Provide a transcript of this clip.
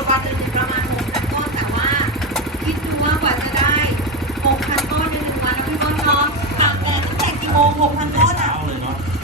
นแรงงานคนวันหนึ่งประมาณหกพันต้นแต่ว่าคิดดูว่ากว่าจะได้หกพันต้นในหนึ่งวันแล้วพี่ต้นเนาะตากแดดตั้งแต่กี่โมงหกพันต้นอะ